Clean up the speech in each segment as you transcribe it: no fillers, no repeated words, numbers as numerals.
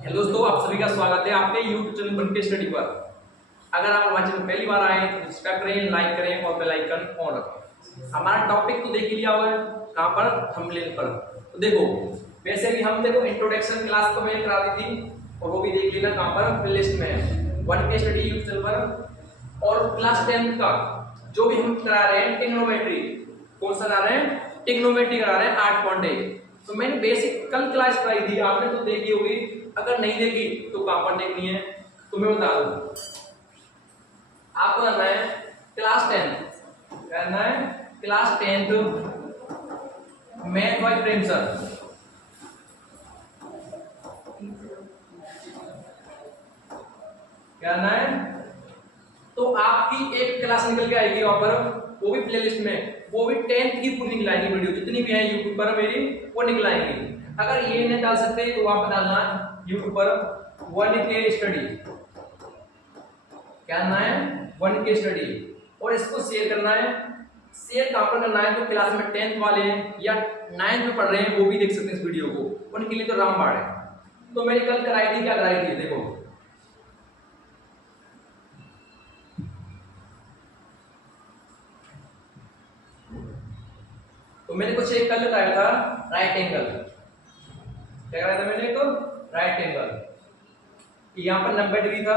Hello दोस्तों, आप सभी का स्वागत है आपके YouTube चैनल बनके स्टडी पर। अगर आप हमारे चैनल पहली बार आए हैं तो सब्सक्राइब करें, लाइक करें और बेल आइकन ऑन रखें। हमारा टॉपिक तो देख ही लिया हुआ है, कहाँ पर, थंबनेल पर। तो देखो, वैसे भी हम देखो इंट्रोडक्शन क्लास तो मैंने करा दी थी और वो भी देख लेना कहाँ पर, प्लेलिस्ट में है वन के स्टडी यूट्यूब चैनल पर। और क्लास 10 का जो भी हम करा रहे हैं ट्रिग्नोमेट्री, कौन सा करा रहे हैं, ट्रिग्नोमेट्री करा रहे हैं 8.1। तो मैंने बेसिक कल क्लास कराई थी, आपने तो देखी होगी। अगर नहीं देखी तो कहां पर देखनी है तो मैं बता दूं। आपको करना है क्लास 10, करना है क्लास 10 मैथ बाय प्रेम सर। करना है तो आपकी एक क्लास निकल के आएगी वहां पर, वो भी प्लेलिस्ट में, वो भी 10th की पूरी निकल आएगी वीडियो, जितनी भी है यूट्यूब पर मेरी वो निकल आएंगी। अगर ये नहीं डाल सकते तो आप डालना यूट्यूब पर वन के स्टडी, क्या करना है, वन के स्टडी। और इसको शेयर करना है। शेयर कहां पर करना है, जो क्लास में 10th वाले हैं या 9th में पढ़ रहे हैं वो भी देख सकते हैं इस वीडियो को, उनके लिए तो रामबाण है। तो मैंने कल कराई थी, क्या कराई थी देखो, तो मैंने कुछ एक कल कराया था राइट एंगल। क्या कराया था मैंने, तो राइट एंगल। यहाँ पर 90 डिग्री था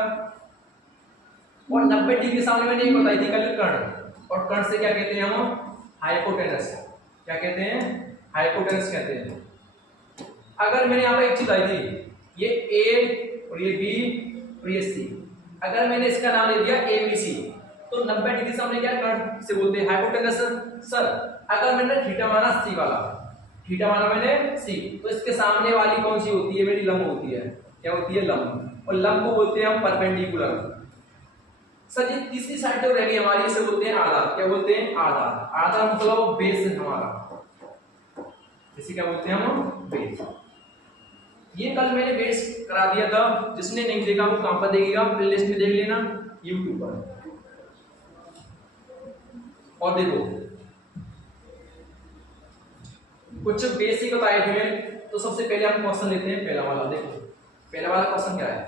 और 90 डिग्री के सामने मैंने एक बताई थी कल कर्ण। और कर्ण से क्या कहते हैं हम, हाइपोटेनस। क्या कहते हैं, हाइपोटेनस कहते हैं। अगर मैंने यहाँ पर एक चीज आई थी, ये ए और ये बी और ये सी, अगर मैंने इसका नाम ले दिया एबीसी तो 90 डिग्री सामने क्या कर्ण से बोलते हैं, हाइपोटेनस। सर अगर मैंने थीटा माना सी वाला, थीटा माना मैंने सी, तो इसके सामने वाली कौन सी होती है, मेरी लंब होती है। क्या होती है, लंब। और लंब को बोलते हैं हम परपेंडिकुलर। सर ये तीसरी साइड जो रह गई हमारी, इसे बोलते हैं आधार। क्या बोलते हैं, आधार। आधार मतलब बेस है हमारा, इसे क्या बोलते हैं हम, बेस। ये कल मैंने बेस करा दिया था, जिसने नहीं देखा वो कहां पर देखेगा, प्लेलिस्ट में देख लेना यूट्यूब पर। और देखो कुछ बेसिक बताए थे मैंने, तो सबसे पहले हम क्वेश्चन लेते हैं पहला वाला। देखो पहला वाला क्वेश्चन क्या है,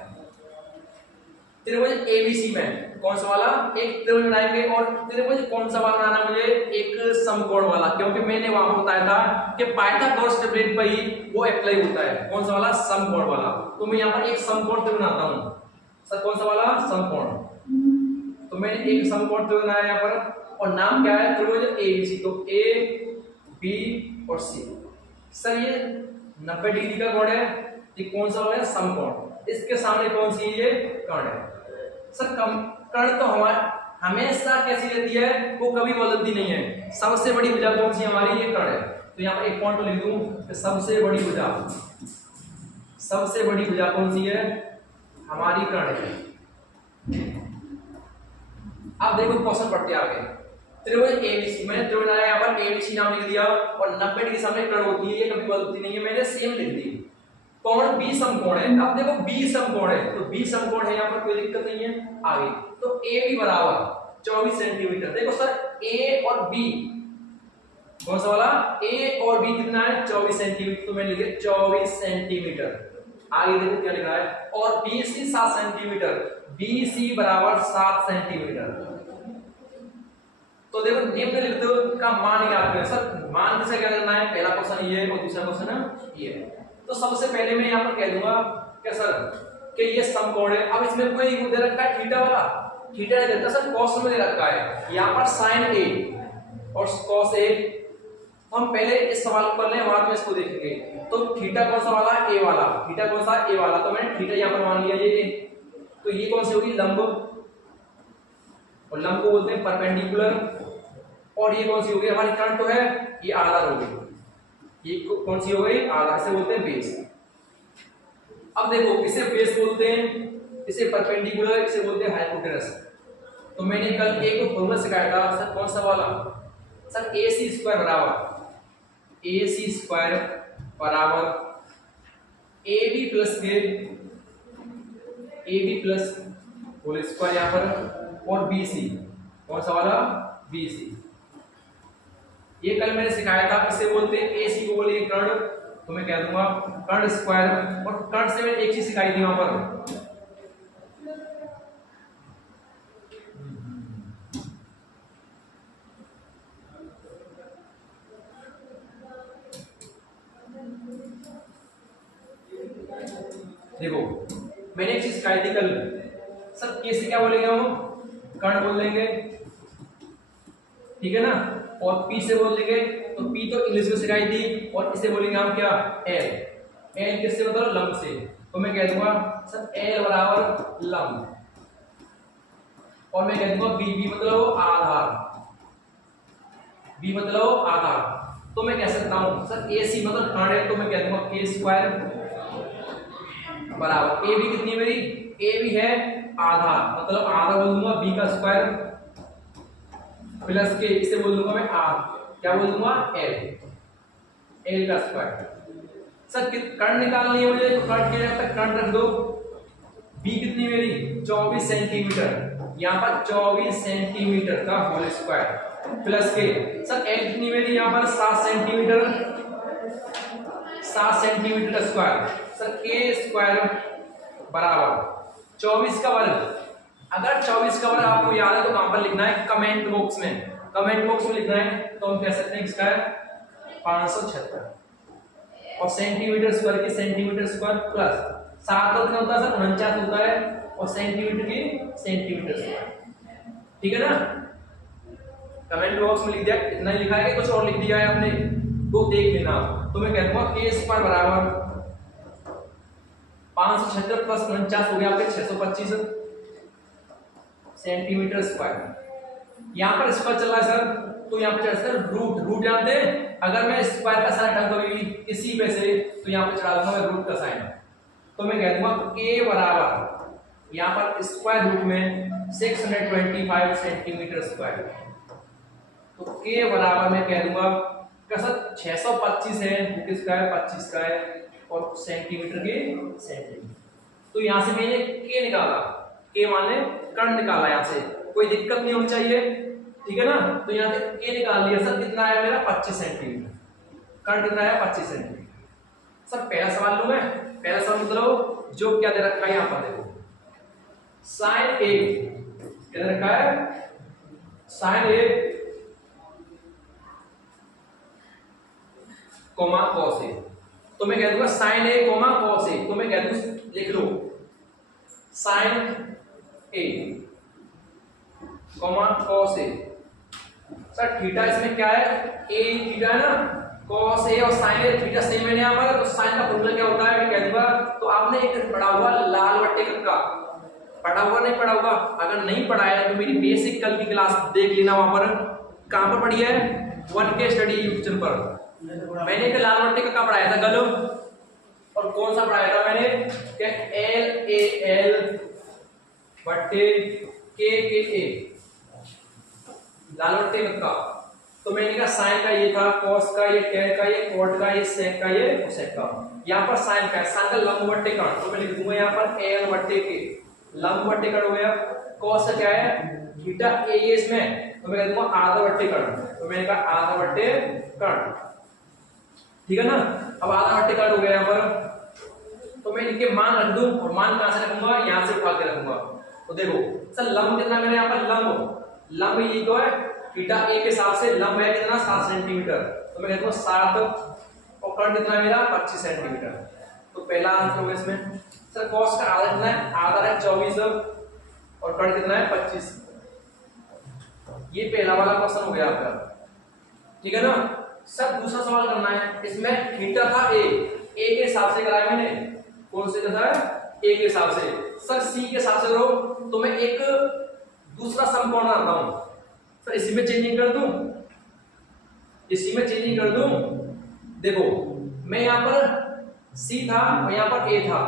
त्रिभुज एबीसी में कौन सा वाला, एक त्रिभुज बनाएंगे। और त्रिभुज कौन सा वाला बनाना मुझे, एक समकोण वाला, क्योंकि मैंने वहां पर बताया था कि पाइथागोरस थ्योरम पर ही वो अप्लाई होता है। कौन सा वाला, समकोण वाला। तो मैं यहाँ पर एक समकोण त्रिभुज बनाता हूँ। सर कौन सा वाला, समकोण। तो मैंने एक समकोण त्रिभुज बनाया यहाँ पर, और नाम क्या है, त्रिभुज एबीसी। तो ए बी और सी। सर ये 90 डिग्री का कोण है, ये कौन सा है, समकोण। इसके सामने कौन सी, ये कर्ण है। सर कर्ण तो हमारा हमेशा कैसी रहती है, वो कभी बदलती नहीं है। सबसे बड़ी भुजा कौन सी हमारी, ये कर्ण है। तो यहाँ पर एक पॉइंट लिख दूं कि सबसे बड़ी भुजा, सबसे बड़ी भुजा कौन सी है, हमारी कर्ण है। अब देखो क्वेश्चन पढ़ते आगे। त्रिभुज एबीसी, मैंने त्रिभुज बनाया, यहाँ पर एबीसी नाम लिख दिया, और 90 डिग्री सामने कर्ण होती है, ये कभी बदलती नहीं है, मैंने सेम लिख दी। कोण बी समकोण है। अब देखो बी समकोण है, तो बी समकोण है, यहाँ पर कोई दिक्कत नहीं है आगे। तो ए बी बराबर 24 सेंटीमीटर। देखो सर ए और बी, कौन सा वाला, ए और बी कितना है, 24 सेंटीमीटर। तो मैं लिखे 24 सेंटीमीटर। आगे देखो क्या लिखा है, और B C 7 centimetre, B C बराबर 7 सेंटीमीटर। तो देखो निम्नलिखित का मान निकालते हैं। सर मान किसे क्या करना है, पहला क्वेश्चन ये है और दूसरा क्वेश्चन ये है। तो सबसे पहले मैं यहाँ पर कह दूंगा क्या सर, कि ये समकोण है। अब इसमें कोई दे रखा है थीटा वाला, थीटा नहीं देता सर, कॉस में दे रखा है। यहाँ पर साइन ए और कॉस ए। हम पहले इस सवाल को कर लें, बाद में इसको देखेंगे। तो थीटा कौन सा वाला, ए वाला। थीटा कौन सा, ए वाला। तो मैंने थीटा यहाँ पर मान लिया ये। तो ये कौन सी होगी, लंब, और लंब को बोलते हैं परपेंडिकुलर। और ये कौन सी होगी, हमारी कर्ण तो है, ये आधार होगी। ये कौन सी हो गई, आधार से बोलते हैं बेस। अब देखो इसे बेस बोलते हैं, इसे परपेंडिकुलर, इसे बोलते हैं हाइपोटेनस। तो मैंने कल एक फॉर्मूला सिखाया था सर, कौन सा वाला, सर ए सी स्क्वायर बराबर, ए सी स्क्वायर बराबर ए बी प्लस के, A B plus whole square यहाँ पर, और बी सी, कौन सा वाला, बी सी। ये कल मैंने सिखाया था, इसे बोलते हैं एसी को बोलिए कर्ण, तो मैं कह दूंगा कर्ण स्क्वायर, और कर्ण से मैंने एक चीज सिखाई थी वहां पर, देखो मैंने एक चीज सिखाई थी कल सर, के से क्या बोलेंगे हम, कर्ण बोल देंगे, ठीक है ना, और पी से बोल देंगे, तो पी तो इंग्लिश में सिखाई थी, और इसे बोलेंगे हम क्या, एल। एल किससे मतलब लंब से, तो मैं कह दूंगा सर एल बराबर लंब, और मैं कह दूंगा बी, बी मतलब आधार, बी मतलब आधार, तो मैं कह सकता हूं सर ए सी मतलब कर्ण है, तो मैं कह दूंगा के स्क्वायर बराबर ए बी कितनी मेरी, ए बी है आधा, मतलब आधा बोल दूंगा बी का स्क्वायर प्लस के, इसे बोल दूंगा मैं आर, क्या बोल दूंगा एल, एल का स्क्वायर। सर कर्ण निकालनी है मुझे, तो कर्ण के जगह तक कर्ण रख दो, बी कितनी मेरी 24 सेंटीमीटर, यहाँ पर 24 सेंटीमीटर का होल स्क्वायर प्लस के, सर एल कितनी मेरी यहाँ पर 7 सेंटीमीटर, 7 सेंटीमीटर का स्क्वायर, सर के स्क्वायर बराबर 24 का वर्ग। अगर 24 का वर्ग आपको याद है तो कहां पर लिखना है, कमेंट बॉक्स में, कमेंट बॉक्स में लिखना है, तो हम कह सकते हैं इसका है 576, और सेंटीमीटर स्क्वायर की सेंटीमीटर स्क्वायर प्लस 7 का कितना होता है सर 49 होता है, और सेंटीमीटर की सेंटीमीटर स्क्वायर, ठीक है ना। कमेंट बॉक्स में लिख दिया, इतना ही लिखा है कि कुछ और लिख दिया है आपने, तो देख लेना। तो मैं कहता हूं के स्क्वायर बराबर 576 प्लस 49 हो गया आपके 625 सेंटीमीटर स्क्वायर। यहां पर स्क्वायर चल रहा है सर, तो यहां पर चढ़ा रूट, रूट जानते हैं, अगर मैं स्क्वायर का साइन हटा कभी इसी पे से, तो यहां पर चढ़ा दूंगा मैं रूट का साइन, तो मैं कह दूंगा के बराबर यहां पर स्क्वायर रूट में 625 सेंटीमीटर स्क्वायर, तो के बराबर मैं कह दूंगा कसर 625 है, रूट स्क्वायर 25 का है, और सेंटीमीटर के सेंटीमीटर, तो यहां से मैंने के निकाला, के माने कर्ण निकाला, यहां से कोई दिक्कत नहीं होनी चाहिए, ठीक है ना। तो यहां से के निकाल लिया, सर कितना आया मेरा 25 सेंटीमीटर, कर्ण कितना आया 25 सेंटीमीटर। सर पहला सवाल लूं मैं, पहला सवाल मतलब जो क्या दे रखा है यहां पर देखो, साइन ए क्या दे रखा है, sign A coma cos A, तो मैं कह दूंगा sign A coma cos A, तो मैं कह दूं लिख लो sign A coma cos A. Sir theta इसमें क्या है, ए थीटा है ना, कॉस ए और साइन ए थीटा सेम है यहां पर, तो साइन का फॉर्मूला क्या होता है मैं कह दूंगा, तो आपने एक पढ़ा हुआ लाल बट्टे का, पढ़ा हुआ नहीं पढ़ा होगा, अगर नहीं पढ़ा है तो मेरी बेसिक कल की क्लास देख लेना, वहां पर कहां पर पढ़ी है, 1K स्टडी यूट्यूब पर मैंने एक लाल बट्टे का पढ़ाया था कल, और कौन सा पढ़ाया था मैंने, क्या एल ए एल बट्टे के ए, लाल बट्टे का, तो मैंने कहा साइन का ये था, कॉस का ये, टेन का ये, कॉट का ये, सेक का ये, कोसेक का, यहाँ पर साइन का है, साइन का लंब बट्टे का, तो मैं लिख दूंगा यहाँ पर एल बट्टे के, लंब बट्टे का हो गया, कॉस का क्या है थीटा ए इसमें, तो मैं कह दूंगा आधा बट्टे कर्ण, तो मैंने कहा आधा बट्टे कर्ण, ठीक है ना। अब आधा बट्टे कर्ण हो गया यहाँ पर, तो मैं इनके मान रख दूं, और मान कहां से रखूंगा, यहां से उठा के रखूंगा, तो देखो सर लंब कितना मैंने यहाँ पर, लंब ये तो है थीटा ए के हिसाब से, लंब है कितना 7 सेंटीमीटर, तो मैं कहता हूं 7, और कर्ण कितना मेरा 25 सेंटीमीटर, तो पहला आंसर होगा इसमें। सर कॉस का आधा कितना है, आधा है 24, और कर्ण कितना है 25, ये पहला वाला क्वेश्चन हो गया आपका, ठीक है ना। सर दूसरा सवाल करना है, इसमें थीटा था ए के हिसाब से कराया मैंने, कौन से था ए के हिसाब से, सर सी के हिसाब से करो, तो मैं एक दूसरा समकोण बनाता हूं, सर इसी में चेंजिंग कर दूं, इसी में चेंजिंग कर दूं, देखो मैं यहां पर सी था और यहां पर ए था,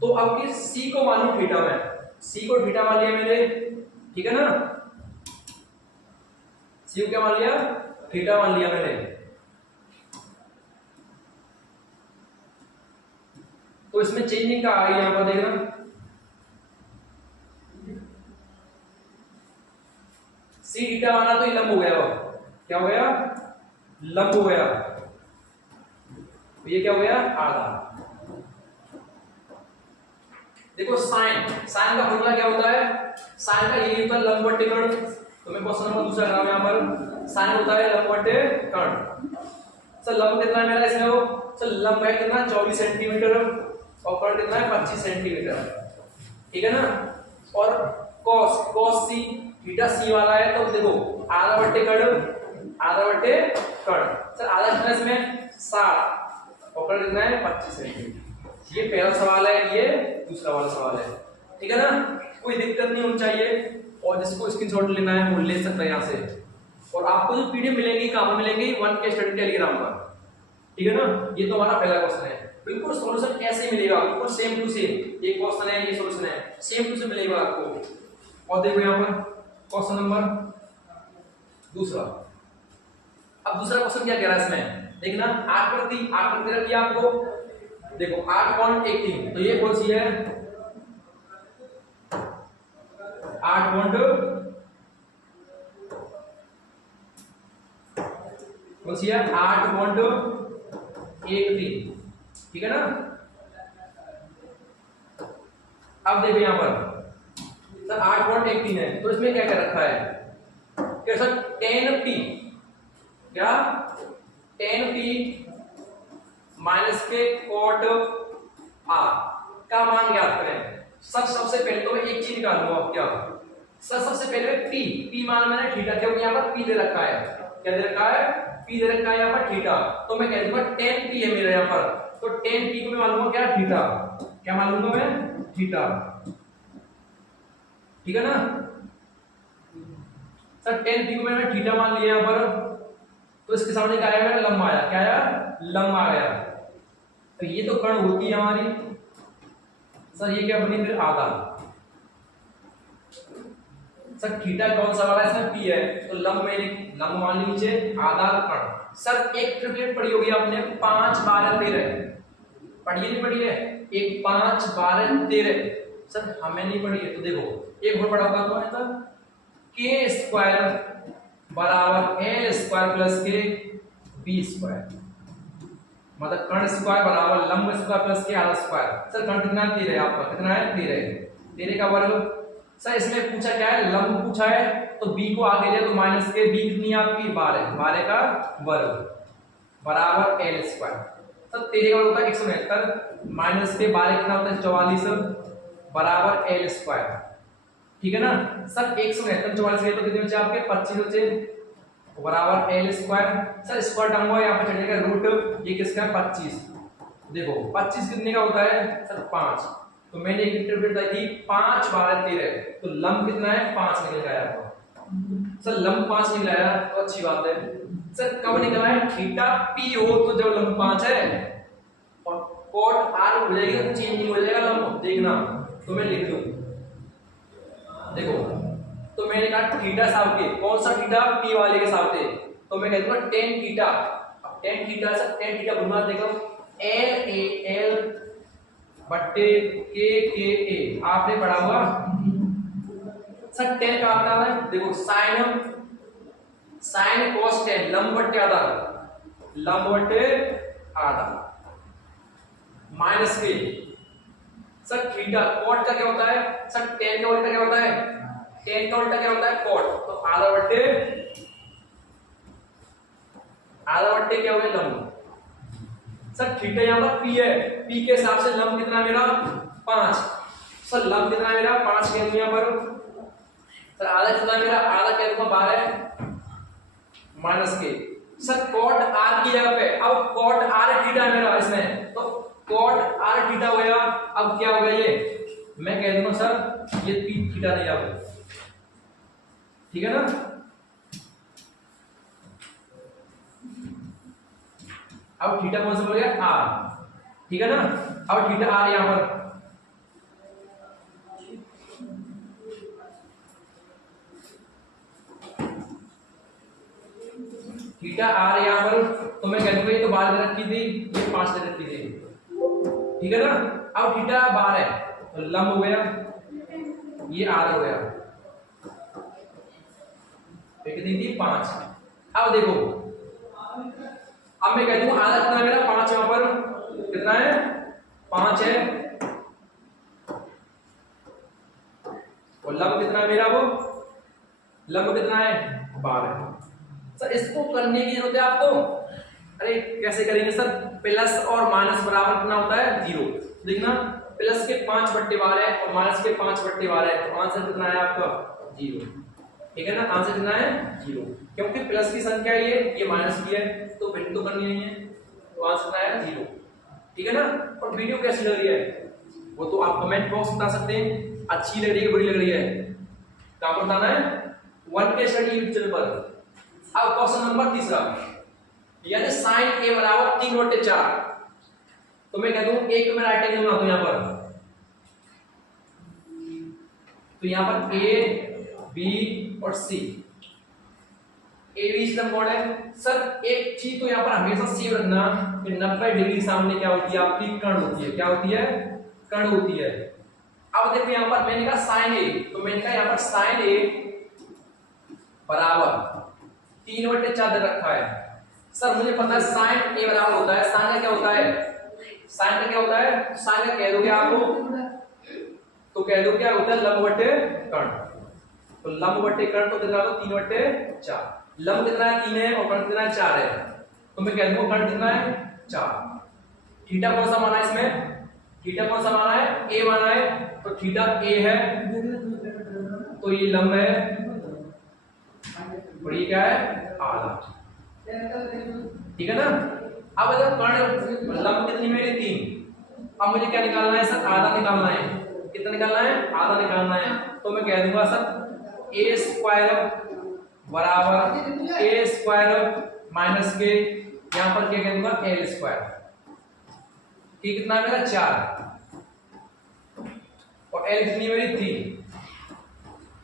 तो अब की सी को मान लूं थीटा में, सी को थीटा मान लिया मैंने, ठीक है ना, सी को क्या मान लिया, थीटा मान लिया मैंने, तो इसमें चेंजिंग का आ गया यहां पर देखना, सी थीटा माना तो ये लंब हो गया, क्या हो गया, लंब हो गया, तो ये क्या हो गया आधा। देखो साइन का फॉर्मूला क्या होता है, साइन का यही होता है लंबवत कर्ण। तो मैं क्वेश्चन नंबर दूसरा लगाऊं यहां पर, साइन होता है लंबवत कर्ण। सर लंब कितना है मेरा इसमें, वो सर लंब है कितना 24 सेंटीमीटर और कर्ण कितना है 25 सेंटीमीटर, ठीक है ना। और cos c थीटा c वाला है, तो देखो आधा बट्टे कर्ण सर आधा कितना इसमें 60 और कर्ण कितना है 25 सेंटीमीटर। ये पहला सवाल है, ये दूसरा वाला सवाल है, ठीक है ना। कोई दिक्कत नहीं होनी चाहिए, और जिसको स्क्रीनशॉट लेना है वो ले सकता है यहाँ से। और आपको जो पीडीएफ मिलेंगी कहाँ मिलेंगी, 1K स्टडी टेलीग्राम पर, ठीक है ना। ये तो हमारा पहला क्वेश्चन है, बिल्कुल सॉल्यूशन ऐसे ही मिलेगा, बिल्कुल सेम टू सेम। ये क्वेश्चन है, ये सॉल्यूशन है, सेम टू सेम मिलेगा आपको। और देखो यहाँ पर क्वेश्चन नंबर दूसरा। अब दूसरा क्वेश्चन क्या कह रहा है इसमें, देखना 8/3 रखी आपको। देखो 8.13, तो ये कौन सी है 8 कौन सी है 8.13, ठीक है ना। अब देखो यहां पर सर 8.13 है, तो इसमें क्या क्या रखा है, क्या सर tan p, क्या tan p माइनस के cot r का मान ज्ञात करें। सर सबसे पहले तो मैं एक चीज निकालूंगा, अब क्या सर सबसे पहले p मान मैंने थीटा, क्योंकि यहाँ पर p दे रखा है, क्या दे रखा है p दे रखा है यहाँ पर थीटा, तो मैं कह दूंगा tan p है मेरे यहाँ पर, तो tan p को मैं मान लूंगा क्या थीटा, क्या मान लूंगा मैं थीटा, ठीक है ना। सर tan p को मैंने थीटा मान लिया यहाँ पर, तो इसके सामने क्या आया मेरा लंब आया, क्या आया लंब आ गया। तो ये तो कर्ण होती है हमारी, सर ये क्या बनी फिर आधा। सर थीटा कौन सा वाला इसमें p है, तो लंब में लंब मान लीजिए आधा कर्ण। सर एक ट्रिपलेट पढ़ी होगी आपने 5 12 13, पढ़िए नहीं पढ़ी है, एक 5 12 13, सर हमें नहीं पढ़ी है। तो देखो एक और पढ़ा होगा तो है सर k² बराबर a² प्लस के b², मतलब कर्ण स्क्वायर बराबर लंब स्क्वायर प्लस के आधा स्क्वायर। सर कर्ण कितना 13 है आपका, कितना है 13 का वर्ग। सर इसमें पूछा क्या है लंब पूछा है, तो b को आगे लिया तो माइनस के b कितनी है आपकी 12 का वर्ग बराबर l²। सर 13 का वर्ग होता है 169 माइनस के 12 कितना होता है 44 बराबर l², ठीक है ना। सर 169 44 गए तो कितने बचे आपके 25 बचे बराबर l²। सर स्क्वायर टर्म हुआ यहाँ पे चढ़ेगा रूट, ये किसका है 25। देखो 25 कितने का होता है सर 5, तो मैंने एक इंटरप्रेट दी 5 12 13, तो लंब कितना है 5 निकल गया आपको। सर लंब 5 निकल आया तो अच्छी बात है। सर कब निकला है थीटा p हो तो जब लंब 5 है, और cot r हो जाएगा तो चेंज नहीं हो जाएगा लंब, देखना। तो मैं लिख दूं, देखो तो मैंने कहा थीटा साहब के कौन सा थीटा p वाले के साथ थे, तो मैं कह दूंगा tan थीटा। अब tan theta sir tan theta घुमा देखो l a l बट्टे k k a, आपने पढ़ा हुआ। सर tan का आता है देखो sin cos tan लंब बट्टे आधा माइनस के। सर थीटा cot का क्या होता है, सर tan का उल्टा क्या होता है, tan का उल्टा क्या होता है cot, तो आधा बट्टे क्या हो गया लंब। सर थीटा यहाँ पर p है, p के हिसाब से लंब कितना मेरा 5, सर लंब कितना मेरा 5 कह दूं यहाँ पर। सर आधा कितना मेरा आधा कह दूंगा 12 माइनस के। सर cot r की जगह पे अब cot r थीटा है मेरा इसमें, तो cot r थीटा हो गया। अब क्या हो गया ये, मैं कह दूंगा सर ये p थीटा नहीं आएगा, ठीक है ना। अब थीटा कौन सा बोल गया r, ठीक है ना। अब थीटा r यहां पर थीटा r यहां पर, तो मैं कह दूंगा ये तो 12 दे रखी थी, ये 5 दे रखी थी, ठीक है ना। अब थीटा 12 है तो लंब हो गया, ये r हो गया, कितनी थी 5। अब देखो अब मैं कह दूं आधा कितना है मेरा 5, यहां पर कितना है 5 है, और लंब कितना है मेरा, वो लंब कितना है 12। सर इसको करने की जरूरत है आपको। अरे कैसे करेंगे सर, प्लस और माइनस बराबर कितना होता है 0। देखना प्लस के 5 बट्टे 12 है और माइनस के 5 बट्टे 12 है, तो आंसर कितना है आपका 0। ठीक है ना, आंसर कितना है 0, क्योंकि प्लस की संख्या ये माइनस की है, तो फिर तो करनी नहीं है, तो आंसर कितना है 0। ठीक है ना। और वीडियो कैसी लग रही है वो तो आप कमेंट बॉक्स में बता सकते हैं, अच्छी लग रही है बुरी लग रही है, कहां पर बताना है 1 के स्टडी यूट्यूब चैनल पर। अब क्वेश्चन नंबर तीसरा, यदि sin a बराबर 3/4, तो मैं कह दूं एक में राइट एंगल बनाता हूं यहां पर, तो यहां पर a b और c, a b system code है। सर एक चीज तो यहां पर हमेशा सेव रखना कि 90 डिग्री सामने क्या होती है आपकी कर्ण होती है, क्या होती है कर्ण होती है। अब देखो यहां पर मैंने कहा sin a, तो मैंने कहा यहां पर sin a बराबर 3/4 दे रखा है। सर मुझे पता है sin a बराबर होता है, sin का क्या होता है, sin का क्या होता है, sin का कह दोगे आपको तो कह दो क्या होता है लंब बटे कर्ण, तो लंब बटे कर्ण तो कितना हो 3/4, लंब कितना है 3 है और कर्ण कितना है 4 है, तो मैं कह दूंगा कर्ण कितना है 4। थीटा कौन सा माना है इसमें, थीटा कौन सा माना है a माना है, तो थीटा a है, तो ये लंब है और ये क्या है आधा। ठीक है ना। अब अगर कर्ण लंब कितनी मेरी 3, अब मुझे क्या निकालना है सर आधा निकालना है, कितना निकालना है आधा निकालना है, तो मैं कह दूंगा सर a स्क्वायर बराबर a स्क्वायर माइनस के यहां पर क्या कह दूंगा l स्क्वायर, कि कितना है मेरा 4 और l कितनी मेरी 3,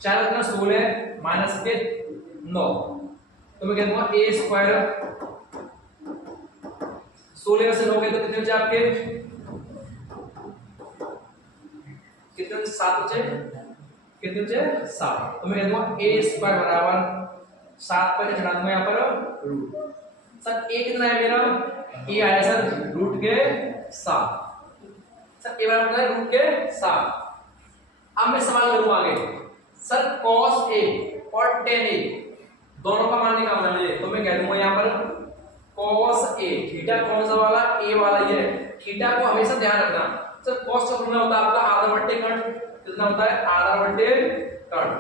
4 कितना 16 माइनस के 9, तो मैं कह दूंगा a स्क्वायर 16 से 9 गए तो कितने बचे आपके, कितने 7 बचे, कितने बचे 7, तो मैं कह दूंगा a स्क्वायर बराबर 7 पर चढ़ा दूंगा यहां पर रूट। सर a कितना है मेरा, a आया सर रूट के 7, सर a बराबर है रूट के 7। अब मैं सवाल करूं आगे, सर cos a और tan a दोनों का मान निकालना है मुझे, तो मैं कह दूंगा यहां पर cos a, थीटा कौन सा वाला a वाला ही है, थीटा को हमेशा ध्यान रखना। सर cos का फॉर्मूला होता है आपका आधा बट्टे कर्ण, कितना होता है आधा बट्टे कर्ण।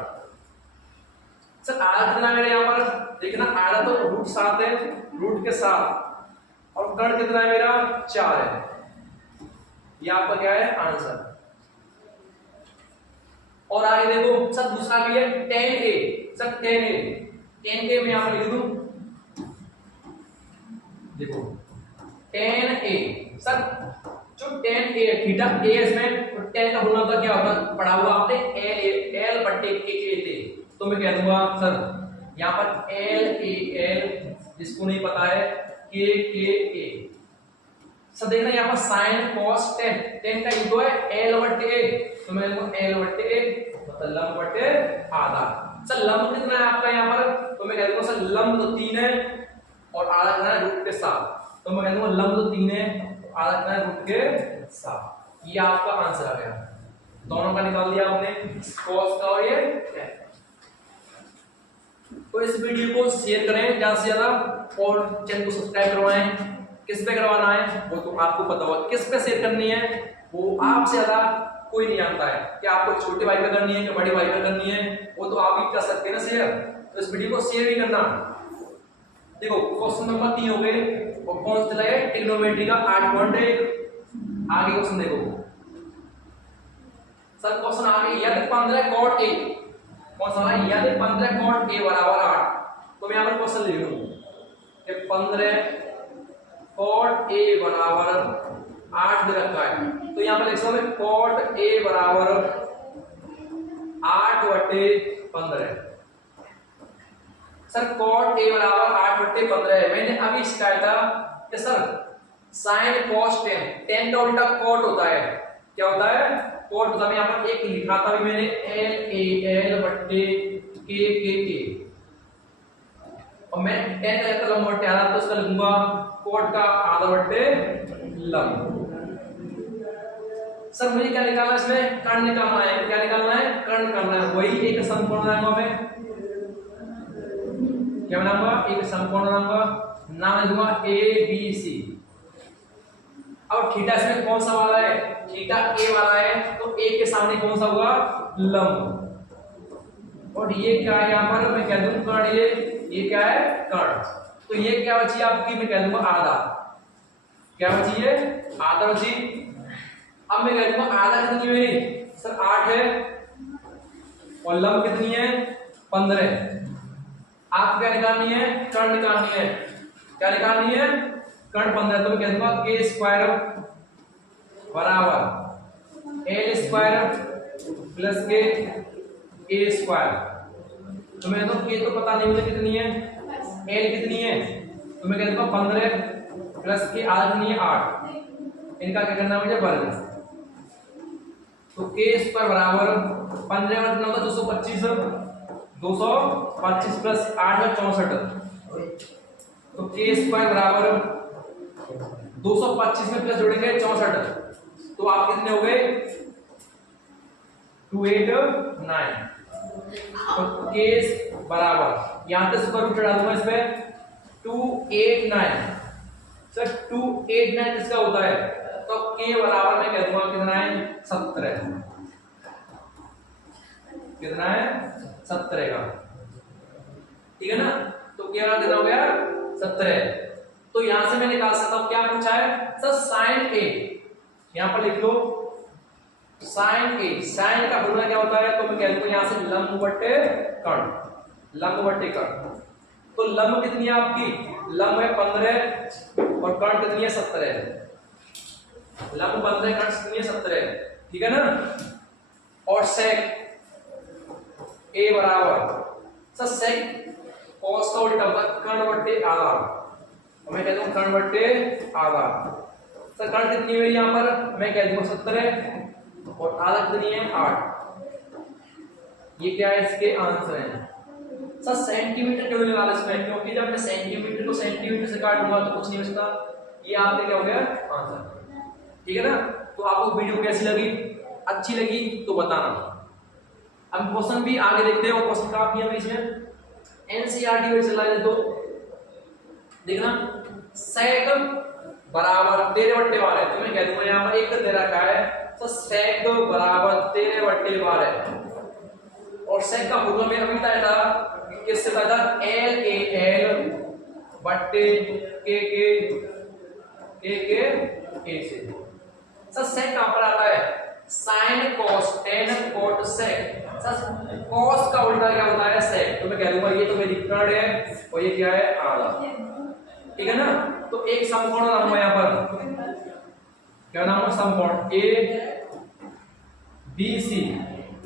सर आधा कितना मेरे यहां पर देखना, आधा तो रूट 7 है, रूट के 7 और कर्ण कितना है मेरा 4 है, ये आपका क्या है आंसर। और आगे देखो सर दूसरा भी है tan a, sir tan a मैं यहां पर लिख दूं, देखो tan a, सर जो tan a थीटा a इसमें, तो tan का फॉर्मूला होता क्या होता पढ़ा हुआ आपने l बट्टे k थे, तो मैं कह दूंगा सर यहां पर l जिसको नहीं पता है k a। सर देखना यहां पर sin cos tan का यूज है l बट्टे a, तो मैं l बट्टे a मतलब लंब बट्टे आधा। सर लंब कितना है आपका यहां पर, तो मैं कह दूंगा सर लंब तो 3 है और आधा कितना है रूट के 7, तो मैं कह दूंगा लंब तो 3 है आधा कितना है रूट के 7, ये आपका आंसर आ गया। दोनों का निकाल दिया आपने, cos का और ये tan। तो इस वीडियो को शेयर करें ज्यादा से ज्यादा और चैनल को सब्सक्राइब करवाएं। किस पे करवाना है वो तो आपको पता होगा, किस पे शेयर करनी है वो आपसे ज्यादा कोई नहीं जानता है, कि आपको छोटे भाई पे करनी है कि बड़े भाई पे करनी है, वो तो आप ही कर सकते हैं ना शेयर। तो इस वीडियो को शेयर भी करना। देखो क्वेश्चन नंबर 3 हो गए, और कौन सा है ट्रिग्नोमेट्री का 8.1। आगे क्वेश्चन देखो सर, क्वेश्चन आगे यदि 15 cot a, कौन सा है यदि 15 cot a बराबर 8, तो मैं यहां पर क्वेश्चन लिख लूं कि 15 cot a बराबर 8 दे रखा है, तो यहां पर लिख सकते हैं cot a बराबर 8/15। सर cot a बराबर 8/15 है, मैंने अभी सिखाया था कि सर sin cos tan का उल्टा cot होता है, क्या होता है cot होता है। मैं यहां पर एक लिखा था भी मैंने LAL बट्टे KKA, और मैं tan का लंब बट्टे आधा तो इसका लिखूंगा कोट का आधा बट्टे लंब। सर मुझे क्या निकालना है इसमें, कर्ण निकालना है। क्या निकालना है, कर्ण निकालना है। वही एक समकोण बनाऊंगा मैं, क्या बनाऊंगा, एक समकोण बनाऊंगा, नाम दूंगा ए बी सी। अब थीटा इसमें कौन सा वाला है, थीटा ए वाला है, तो ए के सामने कौन सा हुआ, लंब। और ये क्या है, यहाँ पर मैं कह दूं कर्ण, ये क्या है, कर्ण। तो ये क्या बची आपकी, मैं कह दूंगा आधा। क्या बची है, आधा बची। अब मैं कह दूंगा आधा कितनी मेरी, सर 8 है, और लंब कितनी है, 15। आप क्या निकालनी है, कर्ण निकालनी है। क्या निकालनी है, कर्ण 15। तो मैं कह दूंगा के स्क्वायर बराबर एल स्क्वायर प्लस के ए स्क्वायर। तो मैं कहता हूं के तो पता नहीं मुझे कितनी है, एल कितनी है, तो मैं कह दूंगा 15 प्लस के आधा कितनी है, 8। इनका क्या करना है मुझे, वर्ग। तो के स्क्वायर बराबर 15 वर्ग कितना होगा, 225। 225 प्लस 8 है 64। तो के स्क्वायर बराबर 225 में प्लस जोड़ेंगे 64, तो आप कितने हो गए, 289। तो के बराबर यहां से स्क्वायर रूट चढ़ा दूंगा इसमें 289। सर 289 किसका होता है, तो के बराबर मैं कह दूंगा कितना है, 17। कितना है, 17 का, ठीक है ना। तो क्या कितना हो गया, 17। तो यहां से मैं निकाल सकता हूं, क्या पूछा है सर, साइन ए। यहां पर लिख लो साइन ए। साइन का फॉर्मूला क्या होता है, तो मैं कह दूंगा यहां से लंब बट्टे कर्ण, लंब बट्टे कर्ण। तो लंब कितनी है आपकी, लंब है 15 और कर्ण कितनी है, 17। लंब 15, कर्ण कितनी है, 17, ठीक है ना। और सेक ए बराबर, सर सेक कॉस का उल्टा होगा, कर्ण बट्टे आधा। मैं कहता हूं कर्ण बट्टे आधा। सर कर्ण कितनी है यहाँ पर, मैं कह दूंगा 17 और आधा कितनी है, 8। ये क्या है, इसके आंसर है। सर सेंटीमीटर क्यों लगा इसमें, क्योंकि जब मैं सेंटीमीटर को सेंटीमीटर से काटूंगा तो कुछ नहीं बचता। ये आपके क्या हो गया, आंसर, ठीक है ना। तो आपको वीडियो कैसी लगी, अच्छी लगी तो बताना। अब क्वेश्चन भी आगे देखते हैं, और क्वेश्चन काफी है इसमें, एनसीईआरटी में चला जाए तो देखना, सेक बराबर 13/12 है। तो मैं कह दूंगा यहाँ पर एक दे रखा है, तो सेक बराबर 13/12। और सेक का फॉर्मूला मैंने अभी बताया था, किससे बताया था, एल ए एल बट्टे के ए से। सर सेक कहां पर आता है, sine cos tan cot sec. Cos का उल्टा क्या होता है, सेक। तो मैं कह दूंगा ये तो मेरी कर्ण है और ये क्या है, आधा, ठीक है ना। तो एक समकोण नाम है यहाँ पर, क्या नाम है, समकोण ए बी सी।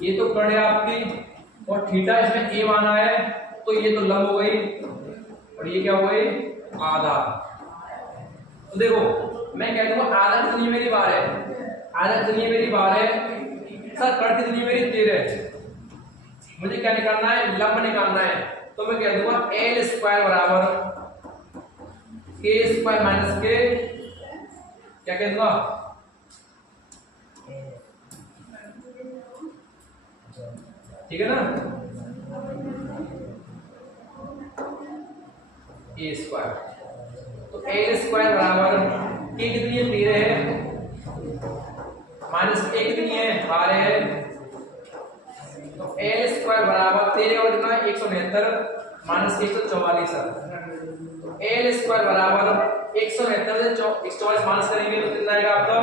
ये तो कर्ण है आपकी, और थीटा इसमें ए माना है, तो ये तो लंब हो गई, और ये क्या हो गई, आधा। तो देखो मैं कह दूंगा आधा कितनी मेरी बार है, आधा कितनी मेरी बार है, सर कर्ण कितनी मेरी 13। मुझे क्या निकालना है, लंब निकालना है। तो मैं कह दूंगा एल स्क्वायर बराबर के स्क्वायर माइनस के, क्या कह दूंगा, ठीक है ना, ए स्क्वायर। तो एल स्क्वायर बराबर के कितनी है, 13 है, माइनस ए कितनी है, 12 है। तो एल स्क्वायर बराबर 13 और कितना, 169 माइनस 144 है। एल स्क्वायर बराबर 169 से 144 माइनस करेंगे तो कितना आएगा आपका,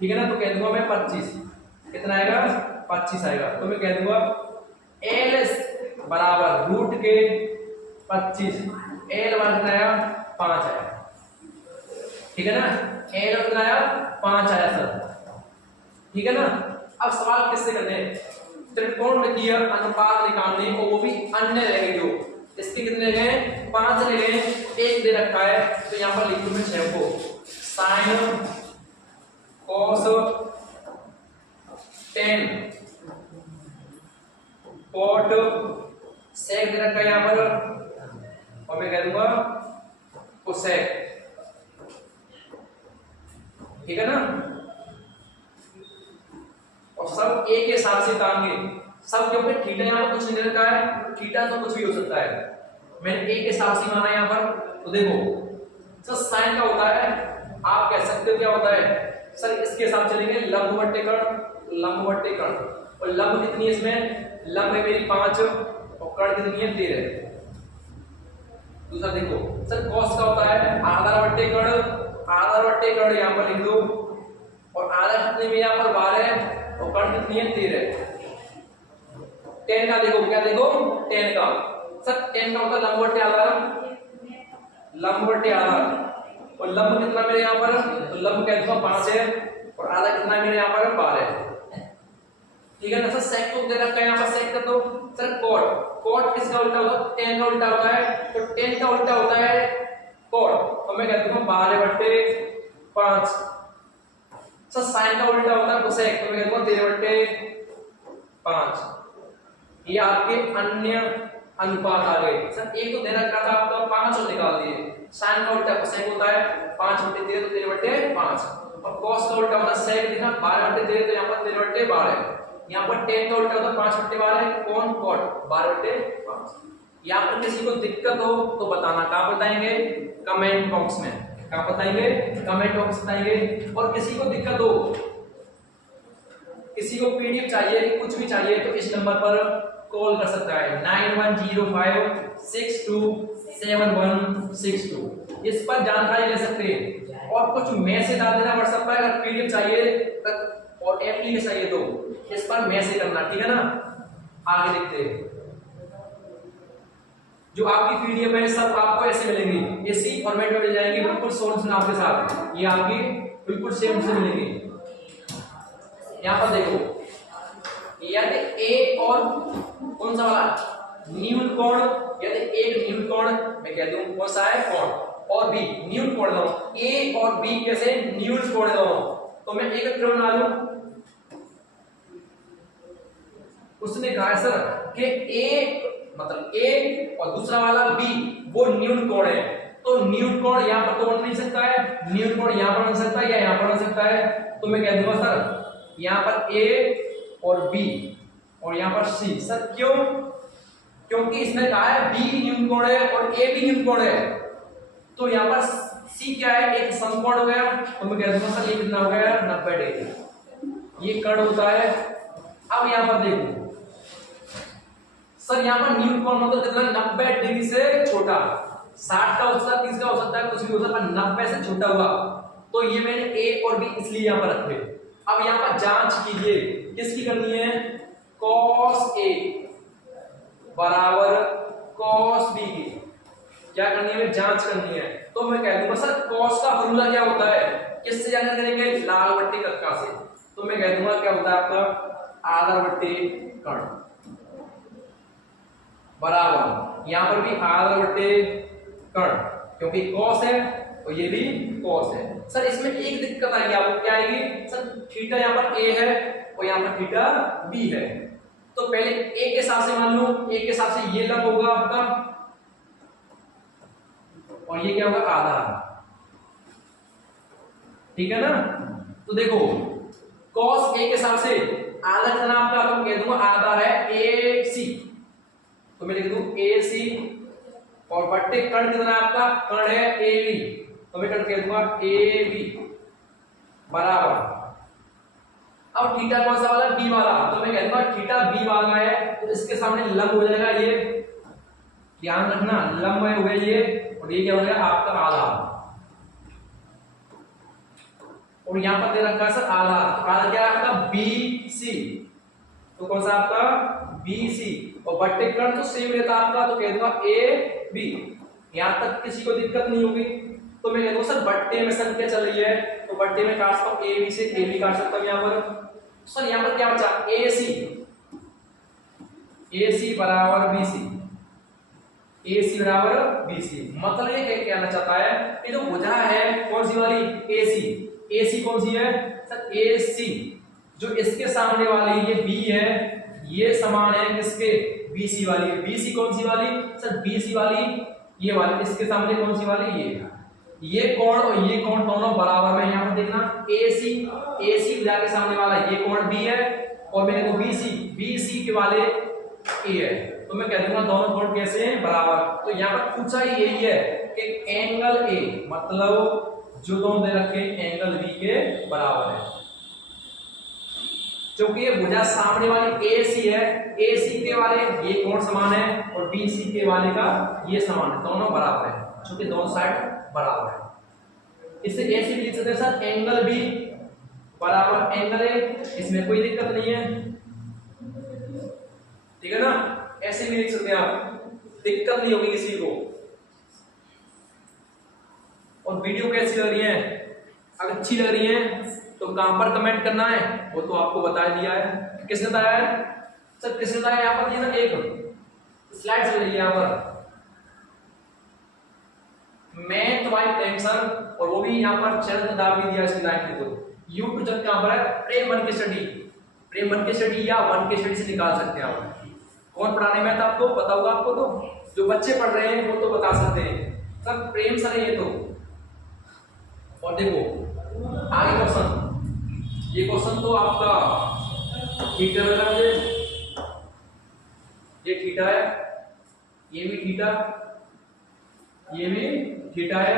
ठीक है ना। तो कह दूंगा मैं 25, कितना आएगा, 25 आएगा। तो मैं कह दूंगा एल बराबर रूट के 25, एल वन आया 5 आया, ठीक है ना। एल कितना आया, 5 आया सर, ठीक है ना। अब सवाल किससे करने हैं, त्रिकोणमितीय अनुपात निकालने, और वो भी अन्य रहेंगे जो इसके कितने गए, 5 रह गए, एक दे रखा है। तो यहां पर लिख दूं मैं 6 को, sine cos tan cot sec दे रखा है यहां पर, और मैं कह दूंगा कोसेक। ठीक है ना। और सब ए के हिसाब से तांगे, सब क्योंकि थीटा यहाँ पर कुछ नहीं रखा है, थीटा तो कुछ भी हो सकता है, मैंने ए के हिसाब से माना यहाँ पर। तो देखो सर साइन का होता है, आप कह सकते हो क्या होता है सर, इसके हिसाब चलेंगे लंब बट्टे कर्ण, लंब बट्टे कर्ण। और लंब कितनी है इसमें, लंब है मेरी 5 और कर्ण कितनी है 13। दूसरा देखो सर कॉस का होता है आधार बट्टे कर्ण, आधार बट्टे कर्ण यहाँ पर लिख दो, और आधार कितने में यहाँ पर 12 और कर्ण कितनी है 13। टेन का देखो, क्या देखो टेन का, सर टेन का होता है लंब बट्टे आधार, लंब बट्टे आधार। और लंब कितना मेरे यहाँ पर, तो लंब कह दूंगा 5 है और आधा कितना मेरे यहाँ पर 12 है। ठीक है ना सर। सेक को दे रखा है यहाँ पर, सेक कर दो। सर कॉट, कॉट किसका उल्टा होता है, टेन का उल्टा होता है, तो टेन का उल्टा होता है कॉट, तो मैं कह दूंगा 12/5। सर साइन का उल्टा होता है कोसेक, तो मैं कह दूंगा 13/5। ये आपके अन्य अनुपात आ गए। सर एक तो दे रखा था आपका 5 और निकाल दिए। साइन का उल्टा कोसेक होता है 5/13 तो 13/5, और कॉस का उल्टा होता है सेक, देखना 12/13 तो यहाँ पर 13/12। यहाँ पर टेन का उल्टा होता है 5/12, कौन कॉट 12/5। यहाँ पर किसी को दिक्कत हो तो बताना, कहाँ बताएंगे कमेंट बॉक्स में, कहाँ बताएंगे कमेंट बॉक्स बताएंगे। और किसी को दिक्कत हो, किसी को पीडीएफ चाहिए, कुछ भी चाहिए, तो इस नंबर पर कॉल कर सकता है 9105627162। इस पर जानकारी ले सकते हैं, और कुछ मैसेज डाल देना व्हाट्सएप पर, अगर पीडीएफ चाहिए और एप्लीकेशन चाहिए तो इस पर मैसेज करना, ठीक है ना। आगे देखते हैं, जो आपकी पीडीएफ है सब आपको ऐसे मिलेंगी, इसी फॉर्मेट में मिल जाएंगी, बिल्कुल सोल्यूशन आपके साथ, ये आपकी बिल्कुल सेम से मिलेंगी। यहाँ पर देखो यदि ए और कौन सा वाला न्यून कोण, यदि एक न्यून कोण मैं कह दूं कौन सा है कोण, और बी न्यून कोण दो, ए और बी कैसे न्यून कोण दो, तो मैं एक क्रम बना लूं। उसने कहा सर कि ए मतलब ए और दूसरा वाला बी वो न्यून कोण है, तो न्यून कोण यहां पर तो बन नहीं सकता है, न्यून कोण यहां पर बन सकता है या यहां पर बन सकता है, तो मैं कह दूंगा सर यहां पर ए और बी और यहां पर सी। सर क्यों, क्योंकि इसने कहा है बी न्यून कोण है और ए भी न्यून कोण है, तो यहां पर सी क्या है एक समकोण हो गया, तो मैं कह दूंगा सर ये कितना हो गया 90 डिग्री, ये कर्ण होता है। अब यहां पर देखो सर यहां पर न्यून कोण मतलब कितना 90 डिग्री से छोटा, 60 का हो सकता है 30 का हो सकता है कुछ भी हो सकता है, 90 से छोटा हुआ, तो ये मैंने ए और बी इसलिए यहां पर रखे। अब यहां पर जांच कीजिए, किसकी करनी है, cos A बराबर cos B की क्या करनी है, जांच करनी है। तो मैं कह दूंगा सर cos का फॉर्मूला क्या होता है, किससे जानना करेंगे, लाल बट्टे कक्का से, तो मैं कह दूंगा क्या होता है आपका आधार बट्टे कर्ण बराबर, यहां पर भी आधार बट्टे कर्ण, क्योंकि cos है और ये भी cos है। सर इसमें एक दिक्कत आएगी आपको, क्या आएगी सर, थीटा यहाँ पर a है और यहाँ पर थीटा b है, तो पहले a के हिसाब से मान लो, a के हिसाब से ये लंब होगा आपका और ये क्या होगा आधार, ठीक है ना। तो देखो cos a के हिसाब से आधा कितना आपका, तो कह दूंगा आधा है ac, तो मैं लिख दूं ac, और बट्टे कर्ण कितना आपका, कर्ण है ab, तो मैं कर्ण कह दूंगा ab बराबर। अब थीटा कौन सा वाला, b वाला, तो मैं कह दूंगा थीटा b वाला है, तो इसके सामने लंब हो जाएगा ये, ध्यान रखना लंब है हो गया ये, और ये क्या हो गया आपका आधा, और यहां पर दे रखा है सर आधा, तो आधा क्या है आपका bc, तो कौन सा आपका bc, और बट्टे कर्ण तो सेम रहता आपका, तो कह दूंगा ab। यहां तक किसी को दिक्कत नहीं होगी, तो मैं कह दूंगा सर बट्टे में संख्या चल रही है, तो बट्टे में काट सकता हूं ab से ab काट सकता हूं यहां पर। सर यहां पर क्या बचा ac, ac बराबर bc, AC बराबर BC, मतलब ये क्या कहना चाहता है, ये जो भुजा है कौन सी वाली AC, AC कौन सी है सर AC, जो इसके सामने वाली ये B है, ये समान है किसके BC वाली, BC कौन सी वाली सर BC वाली ये वाली, इसके सामने कौन सी वाली ये, ये कोण और ये कोण दोनों बराबर में, यहाँ पर देखना AC भुजा के सामने वाला ये कोण B है और मैंने को BC के वाले A है, तो मैं कह दूंगा दोनों कोण कैसे हैं, बराबर। तो यहाँ पर पूछा ही यही है कि एंगल A मतलब जो दोनों दे रखे एंगल B के बराबर है। क्योंकि ये भुजा सामने वाली AC है, AC के वाले ये कोण समान है और BC के वाले का ये समान है, दोनों बराबर है, क्योंकि दोनों साइड बराबर है। इससे AC भी लिख सकते हैं सर एंगल B बराबर एंगल A, इसमें कोई दिक्कत नहीं है, ठीक है ना। ऐसे भी लिख सकते हैं आप, दिक्कत नहीं होगी किसी को। और वीडियो कैसी लग रही है, अगर अच्छी लग रही है तो कहां पर कमेंट करना है वो तो आपको बता दिया है। किसने बताया है सर, किसने बताया? यहाँ पर ये ना एक स्लाइड चल रही है यहाँ पर, मैं तुम्हारी टेंशन, और वो भी यहाँ पर चैनल दाब भी दिया इसकी लाइन पे, तो यूट्यूब जब कहां पर है प्रेम मन के स्टडी, प्रेम मन के स्टडी या वन के स्टडी से निकाल सकते हैं आप। कौन पढ़ाने में था आपको पता होगा, आपको तो जो बच्चे पढ़ रहे हैं वो तो बता सकते हैं सर, प्रेम सर है ये तो। और देखो आगे क्वेश्चन, ये क्वेश्चन तो आपका थीटा लगा है, ये थीटा है, ये भी थीटा, ये भी थीटा है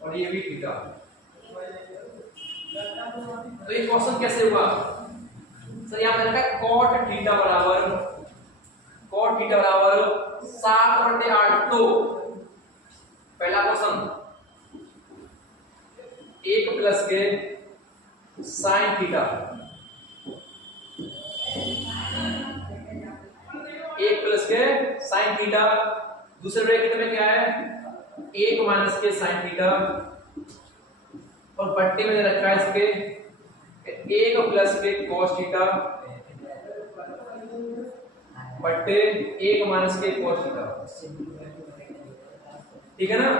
और ये भी थीटा। तो ये क्वेश्चन कैसे हुआ सर, यहां पे लिखा cot थीटा बराबर 7/8। तो पहला क्वेश्चन 1 प्लस के साइन थीटा, 1 प्लस के साइन थीटा, दूसरे ब्रैकेट में क्या है 1 माइनस के साइन थीटा, और बट्टे में रखा है इसके 1 प्लस के कॉस थीटा बट्टे 1 माइनस के कॉस थीटा, ठीक है ना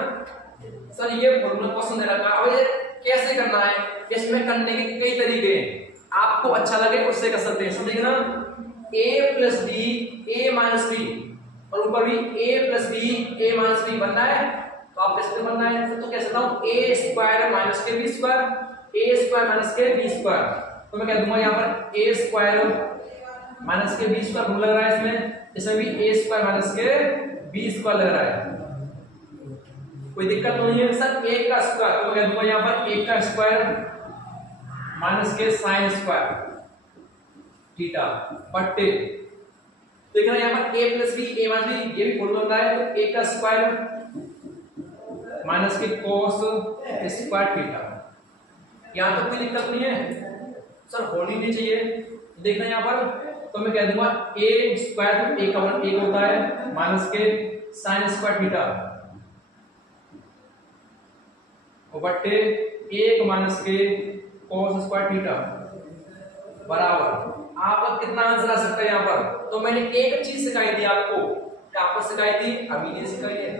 सर। ये फॉर्मूला क्वेश्चन दे रखा है, अब ये कैसे करना है, इसमें करने के कई तरीके हैं, आपको अच्छा लगे उससे कर सकते हैं, समझिए ना। a plus B a minus B, और ऊपर भी a plus B a minus B बनना है, तो आप कैसे बनना है, तो कैसे बताऊं, a square minus K B square, a square minus K B square, तो मैं कह दूंगा यहाँ पर a square minus K B square लग रहा है, इसमें भी a square minus K B square लग रहा है, कोई दिक्कत तो नहीं है सर। 1 का स्क्वायर, तो मैं कह दूंगा यहाँ पर 1 का square minus K sine square theta बट्टे, देखना यहाँ पर a plus B a minus B, ये भी फॉर्मूला बन रहा है, तो 1 का square minus K cos square theta, यहाँ तो कोई दिक्कत नहीं है सर, होनी नहीं चाहिए। देखना यहाँ पर, तो मैं कह दूंगा a स्क्वायर तो a का वन 1 होता है minus K sine square theta बट्टे 1 minus K cos square theta बराबर, आपका कितना आंसर आ सकता है यहाँ पर। तो मैंने एक चीज सिखाई थी आपको, कहां पर सिखाई थी, अभी नहीं सिखाई है,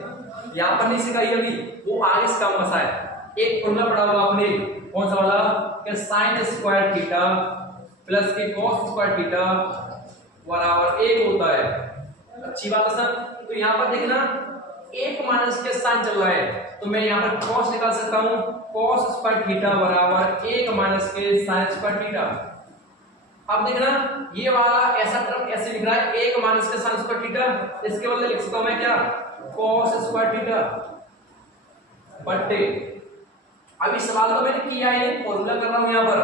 यहाँ पर नहीं सिखाई अभी, वो आगे से काम बसा है। एक फॉर्मूला पढ़ा हुआ आपने, कौन सा वाला, कि साइन स्क्वायर थीटा प्लस के cos स्क्वायर थीटा बराबर 1 होता है। अच्छी बात है सर। तो यहाँ पर देखना 1 माइनस के साइन चल रहा है, तो मैं यहाँ पर cos निकाल सकता हूँ, cos स्क्वायर थीटा बराबर 1 minus K sine square theta. अब देखना ये वाला ऐसा टर्म ऐसे लिख रहा है 1 minus K sine square theta, इसके बदले लिख सकता हूं मैं क्या, cos स्क्वायर थीटा बट्टे, अभी सवाल तो मैंने किया है, फॉर्मूला कर रहा हूं यहाँ पर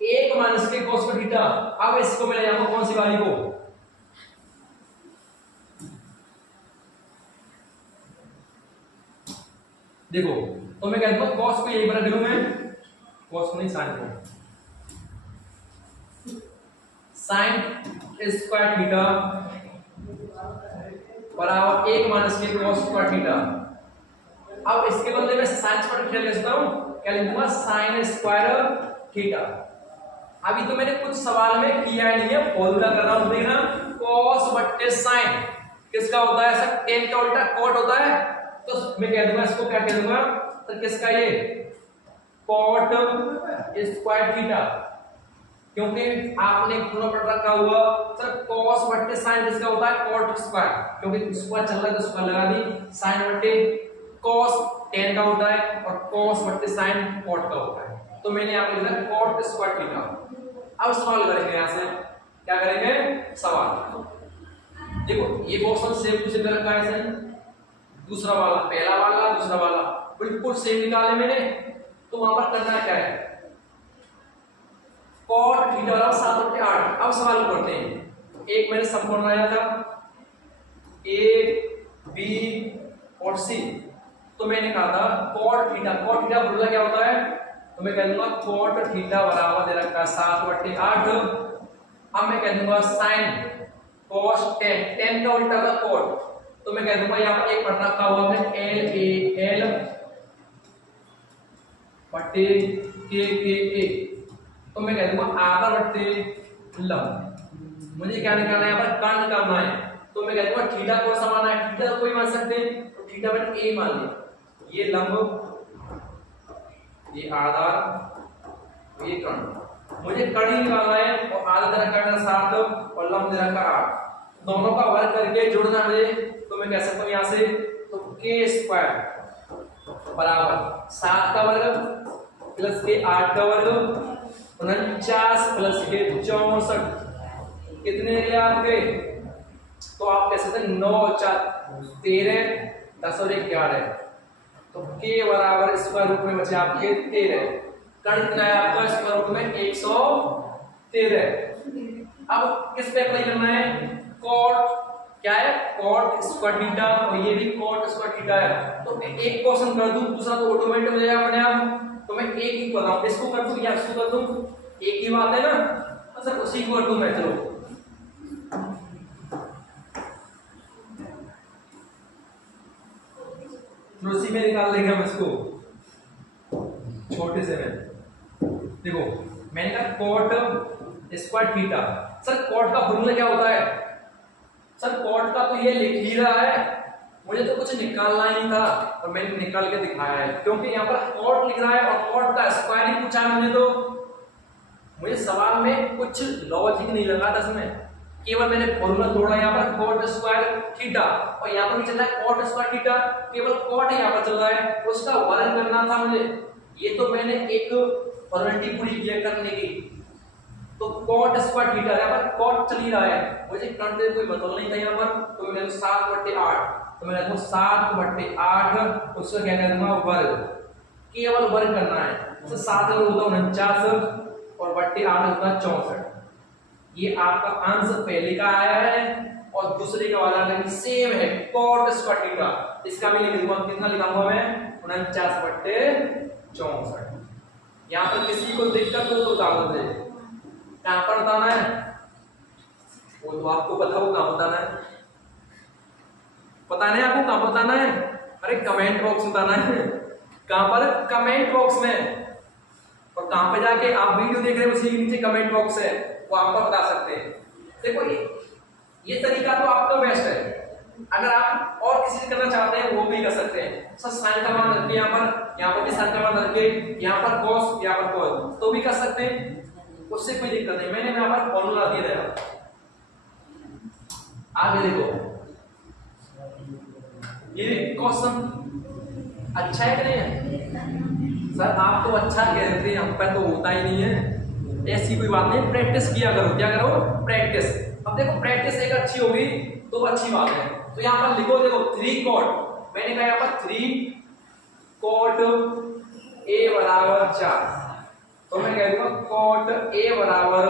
1 minus K cos square theta. अब इसको मैं ले जाऊंगा कौन सी वाली को, देखो, तो मैं कहता हूं cos को यही पर रख लूं मैं, cos को नहीं साइन को, साइन स्क्वायर थीटा बराबर 1 minus K cos square theta. अब इसके बदले में साइन स्क्वायर थीटा ले सकता हूं, क्या लिख दूंगा, साइन स्क्वायर थीटा। अभी तो मैंने कुछ सवाल में किया नहीं है, फॉर्मूला कर रहा हूं, देखना cos बट्टे साइन किसका होता है, सर tan का उल्टा cot होता है, तो मैं कह दूंगा इसको, क्या कह दूंगा, तो किसका ये cot स्क्वायर थीटा, क्योंकि आपने दोनों पढ़ रखा हुआ सर cos बट्टे sin किसका होता है, cot स्क्वायर, क्योंकि स्क्वायर चल रहा है तो स्क्वायर लगा दी, sin बट्टे cos tan का होता है और cos बट्टे sin cot का होता है। तो मैंने यहाँ पे लिखा cot स्क्वायर थीटा। अब सवाल करेंगे यहाँ से, क्या करेंगे सवाल। देखो ये क्वेश्चन सेम टू सेम रखा है ऐसे, दूसरा वाला पहला वाला दूसरा वाला बिल्कुल सेम निकाले मैंने। तो वहां पर करना क्या है, cot थीटा बराबर 7/8। अब सवाल करते हैं, एक मैंने सम बनाया था a b और c, तो मैंने कहा था cot थीटा फॉर्मूला क्या होता है, तो मैं कह दूंगा cot थीटा बराबर दे रखा है 7/8। अब मैं कह दूंगा sin cos tan का उल्टा था cot, तो मैं कह दूंगा यहाँ पर एक पढ़ रखा हुआ है LAL बट्टे KKA, तो मैं कह दूंगा आधा बट्टे लंब। मुझे क्या निकालना है यहाँ पर, कर्ण निकालना है। तो मैं कह दूंगा थीटा कौन सा माना है, थीटा कोई मान सकते हैं, तो थीटा मैंने a मान लिया। ये लंब, ये आधार, ये कर्ण। मुझे कर्ण ही निकालना है और आधा दे रखा है 7 और लंब दे रखा 8। दोनों का वर्ग करके जोड़ना है, तो मैं कह सकता हूँ यहाँ से, तो k स्क्वायर बराबर 7 का वर्ग प्लस के 8 का वर्ग 49 प्लस के 64 कितने निकले आपके, तो आप कह सकते हैं 9 4 13 10 और 11। तो k बराबर स्क्वायर रूट में बचे आपके 13। कर्ण कितना है आपका स्क्वायर रूट में 113। अब किस पे अप्लाई करना है, cot क्या है cot स्क्वायर थीटा और ये भी cot स्क्वायर थीटा है। तो मैं एक क्वेश्चन कर दूं, दूसरा तो ऑटोमेटिक हो जाएगा अपने आप। तो मैं एक ही बताऊं, इसको कर दूं या इसको कर दूं, एक ही बात है ना, तो सर उसी को कर दूं मैं। चलो उसी में निकाल लेंगे हम इसको छोटे से में। देखो मैंने कहा cot square theta, sir cot का फॉर्मूला क्या होता है, सर cot का तो ये लिख ही रहा है, मुझे तो कुछ निकालना ही नहीं था और मैंने निकाल के दिखाया है, क्योंकि यहाँ पर cot लिख रहा है और cot का स्क्वायर ही पूछा है मुझे। तो मुझे सवाल में कुछ लॉजिक नहीं लगा था इसमें, केवल मैंने फॉर्मूला तोड़ा यहाँ पर cot स्क्वायर थीटा, और यहाँ पर भी चल रहा है cot स्क्वायर थीटा, केवल cot यहाँ पर चल रहा है, उसका वर्ग करना था मुझे। ये तो मैंने एक फॉर्मेलिटी पूरी किया करने की। तो cot स्क्वायर थीटा यहाँ पर cot चल ही रहा है, मुझे कर्ण से कोई मतलब नहीं था यहाँ पर। तो मैंने 7/8, तो मैं कहता हूँ 7/8, उसका क्या कर दूंगा वर्ग, केवल वर्ग करना है। तो 7 होता है 49 और बट्टे 8 होता है 64। ये आपका आंसर पहले का आया है और दूसरे का वाला लेकिन सेम है cot स्क्वायर थीटा। इसका भी लिख दूंगा, कितना लिखाऊंगा मैं 49/64। यहाँ पर किसी को दिक्कत हो तो बता दो, कहां पर बताना है वो तो आपको पता हो कहां बताना है, पता नहीं आपको कहां बताना है, अरे कमेंट बॉक्स में बताना है। कहां पर, कमेंट बॉक्स में। और कहां पे जाके आप वीडियो देख रहे हो उसी के नीचे कमेंट बॉक्स है, वो आप बता सकते हैं। देखो ये तरीका तो आपका बेस्ट है, अगर आप और किसी से करना चाहते हैं वो भी कर सकते हैं। सर साइन का मान रख के यहाँ पर भी साइन का मान रख के, यहाँ पर cos यहाँ पर cos तो भी कर सकते हैं, उससे कोई दिक्कत नहीं। मैंने यहाँ पर फॉर्मूला दे दिया। आगे देखो, ये क्वेश्चन अच्छा है कि नहीं है, सर आप तो अच्छा कहते हैं, हम पे तो होता ही नहीं है। ऐसी कोई बात नहीं, प्रैक्टिस किया करो। क्या करो, प्रैक्टिस। अब देखो प्रैक्टिस एक अच्छी होगी तो अच्छी बात है। तो यहाँ पर लिखो, देखो 3 cot, मैंने कहा यहाँ पर 3 cot a बराबर 4, तो मैं कह दूंगा cot a बराबर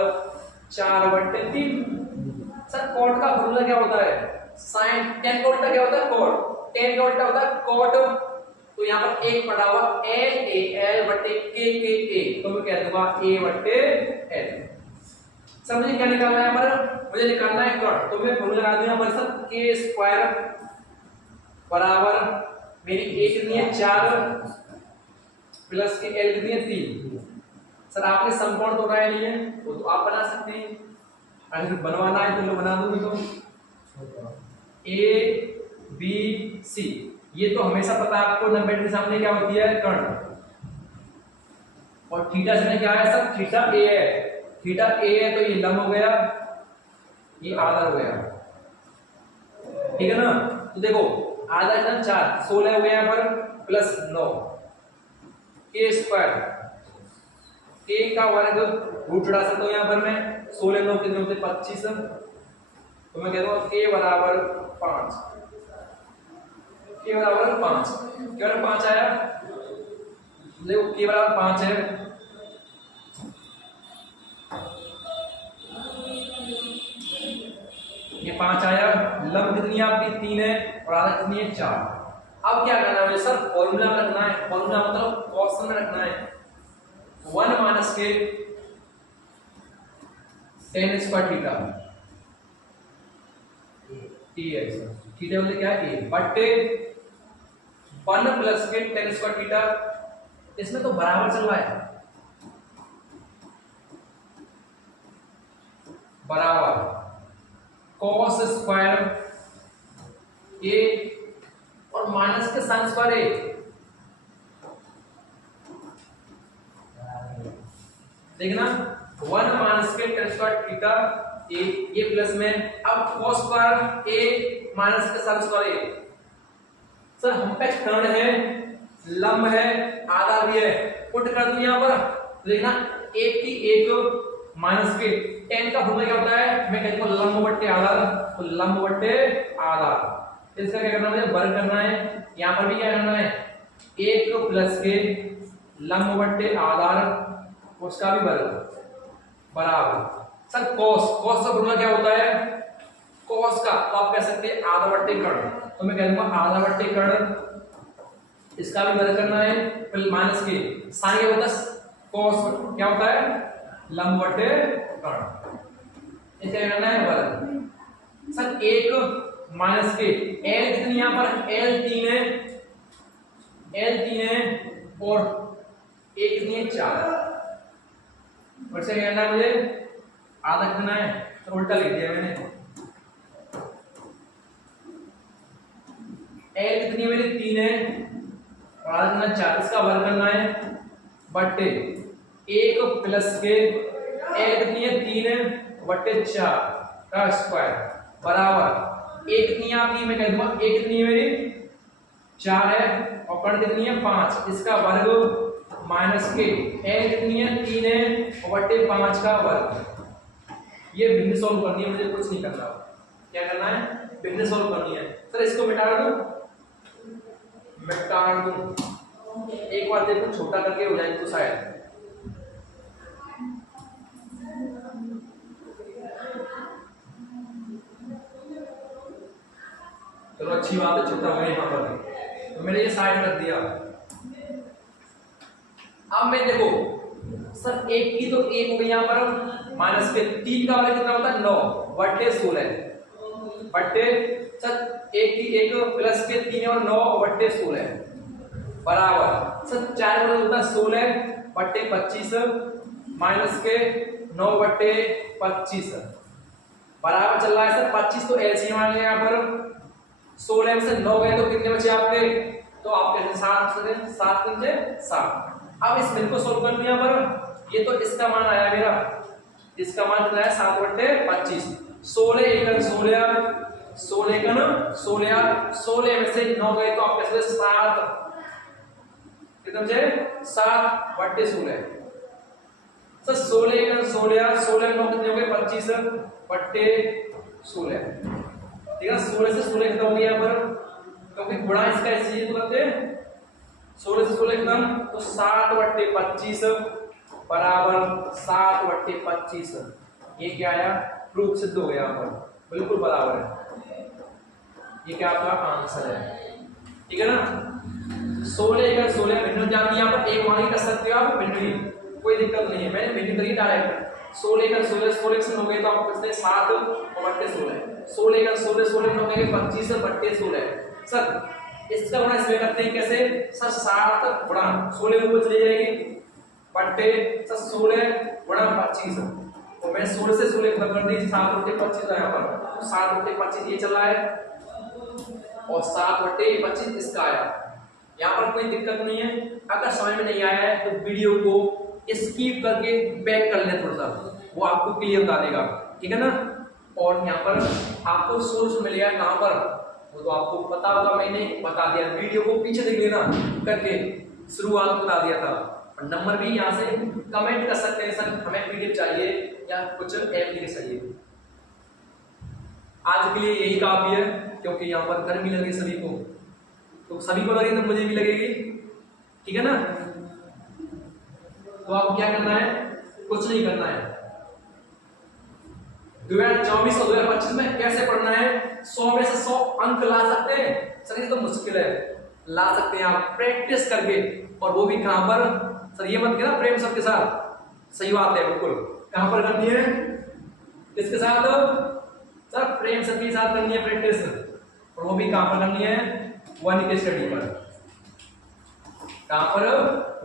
4/3। सर cot का फॉर्मूला क्या होता है, sin tan का उल्टा क्या होता है cot, tan का उल्टा होता है cot। तो यहाँ पर एक पड़ा हुआ LAL बट्टे KKA, तो मैं कह दूंगा A/L। सब मुझे क्या निकालना है यहाँ पर, मुझे निकालना है कर्ण। तो मैं फॉर्मूला लगा दूं यहाँ पर सर k स्क्वायर बराबर मेरी a कितनी है 4 प्लस के l कितनी है 3। सर आपने समकोण तो बनाया नहीं है, वो तो आप बना सकते हैं, अगर बनवाना है तो मैं बना दूंगी। तो a b c, ये तो हमेशा पता है आपको 90 के सामने क्या होती है कर्ण, और थीटा से क्या है सर थीटा a है, थीटा a है तो ये लंब हो गया, ये आधा हो गया, ठीक है ना। तो देखो आधा इतना 4 16 हो गया यहाँ पर, प्लस 9 के स्क्वायर, के का वर्ग रूट उड़ा सकता हूँ यहाँ पर मैं, 16 9 कितने होते 25, तो मैं कह दूंगा के बराबर 5, के बराबर 5, के बराबर 5 आया, देखो के बराबर 5 है, ये 5 आया, लंब कितनी है आपकी 3 है और आधा कितनी है 4। अब क्या करना है सर, फॉर्मूला में रखना है, फॉर्मूला मतलब क्वेश्चन में रखना है 1 माइनस के टेन स्क्वायर थीटा, टी है थीटा बोलते क्या है ए, बटे 1 प्लस के टेन स्क्वायर थीटा, इसमें तो बराबर चल रहा है, बराबर cos स्क्वायर ए और माइनस के साइन स्क्वायर ए, देखना 1 माइनस के टेन स्क्वायर थीटा ए, ये प्लस में, अब cos स्क्वायर ए माइनस के साइन स्क्वायर ए, सर हम पे कर्ण है, लंब है, आधा भी है, पुट कर दूं यहां पर, देखना एक की एक माइनस के टेन का फॉर्मूला क्या होता है, मैं कहता हूं लंब बट्टे आधार, तो लंब बट्टे आधार, इसका क्या करना है, मुझे वर्ग करना है, यहां पर भी क्या करना है, एक प्लस के लंब बट्टे आधार उसका भी वर्ग बराबर, सर cos का फॉर्मूला क्या होता है, cos का तो आप कह सकते हैं आधा बट्टे कर्ण, तो मैं कह दूंगा आधा बट्टे कर्ण, इसका भी वर्ग करना है, फिर माइनस के साइन क्या होता है, cos क्या होता है, लंब बट्टे कर्ण, इसका क्या करना है वर्ग, सर एक माइनस के l कितनी यहां पर l 3 है, l 3 है और एक कितनी है 4, और से क्या करना है मुझे आधा करना है, तो उल्टा लिख दिया मैंने, l कितनी है मेरी 3 है और आधा करना 4, इसका वर्ग करना है, बट्टे एक प्लस के l कितनी है 3 है बट्टे 4 का स्क्वायर बराबर, एक कितनी है आपकी, मैं कह दूंगा एक कितनी है मेरी 4 है और कर्ण कितनी है 5, इसका वर्ग माइनस के l कितनी है 3 है और बट्टे 5 का वर्ग, ये भिन्न सॉल्व करनी है, मुझे कुछ नहीं करना, क्या करना है भिन्न सॉल्व करनी है, सर इसको मिटा दूं, मिटा दूं, एक बार देखो छोटा करके हो जाए तो शायद, चलो अच्छी बात है, छोटा हो गया यहाँ पर, तो मैंने ये साइड रख दिया। अब मैं देखो सर एक की तो एक हो गई यहाँ पर माइनस के, 3 का वाला कितना होता है 9 बट्टे 16, बट्टे सर एक की एक प्लस के 3 और 9 बट्टे 16 बराबर, सर 4 वाला होता है 16 बट्टे 25 माइनस के 9 बट्टे 25 बराबर चल रहा है, सर 25 तो एलसीएम आ गया यहाँ पर, 16 में से 9 गए तो कितने बचे आपके, तो आप कहते हैं 7 से 7। अब इस बिंदु को सोल्व कर दिया पर, ये तो इसका मान आया मेरा, इसका मान कितना है 7 बट्टे 25, 16 एकन 16, 16 एकन 16, 16 में से 9 गए तो आप कहते हैं 7, कितने बचे 7 बट्टे 16, सर 16 एकन 16, 16 9 कितने हो गए 25 बट्टे 16, ठीक है 16 से 16 खत्म हो गया यहाँ पर, क्योंकि गुणा इसका इसलिए तो करते हैं 16 से 16 खत्म, तो 7 बट्टे 25 बराबर 7 बट्टे 25, ये क्या आया प्रूफ सिद्ध हो गया यहाँ पर, बिल्कुल बराबर है, ये क्या आपका आंसर है, ठीक है ना। 16 का 16 भिन्न जाती यहाँ पर एक वाली कर सकते हो आप भिन्न, कोई दिक्कत नहीं है, मैंने भिन्न करी डायरेक्ट, 16 का 16 से हो गए तो आप पूछते हैं 7 बट्टे 16, 16 का 16 हो गए 25 बट्टे 16, सर इसका गुणा इसमें करते हैं कैसे, सर 7 गुणा 16 ऊपर चली जाएगी बट्टे सर 16 गुणा 25, तो मैं 16 से 16 खत्म कर दी, 7 बट्टे 25 यहाँ पर, 7 बट्टे 25 ये चला है और 7 बट्टे 25 इसका आया, यहाँ पर कोई दिक्कत नहीं है। अगर समझ में नहीं आया है तो वीडियो को स्किप करके बैक कर ले थोड़ा सा, वो आपको क्लियर बता देगा, ठीक है ना। और यहाँ पर आपको सोर्स मिलेगा कहाँ पर, वो तो आपको पता होगा, मैंने बता दिया, वीडियो को पीछे देख लेना करके शुरुआत बता दिया था। और नंबर भी यहाँ से कमेंट कर सकते हैं सर हमें पीडीएफ चाहिए या कुछ एप्लीकेशन चाहिए। आज के लिए यही काफी है, क्योंकि यहाँ पर गर्मी लगी सभी को, तो सभी को लगी तो मुझे भी लगेगी, ठीक है ना। तो आपको क्या करना है, कुछ नहीं करना है। 2024 और 2025 में कैसे पढ़ना है, 100 में से 100 अंक ला सकते हैं सर, ये तो मुश्किल है, ला सकते हैं आप प्रैक्टिस करके। और वो भी कहां पर सर, ये मत कहना प्रेम सर के साथ, सही बात है बिल्कुल, कहां पर करनी है, किसके साथ सर, प्रेम सर के साथ करनी है प्रैक्टिस। और वो भी कहां पर करनी है, 1 के स्टडी पर। कहां पर,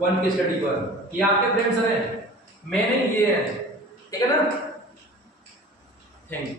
1 के स्टडी पर। ये आपके प्रेम सर है, मैंने ये है, ठीक है ना। Thank you.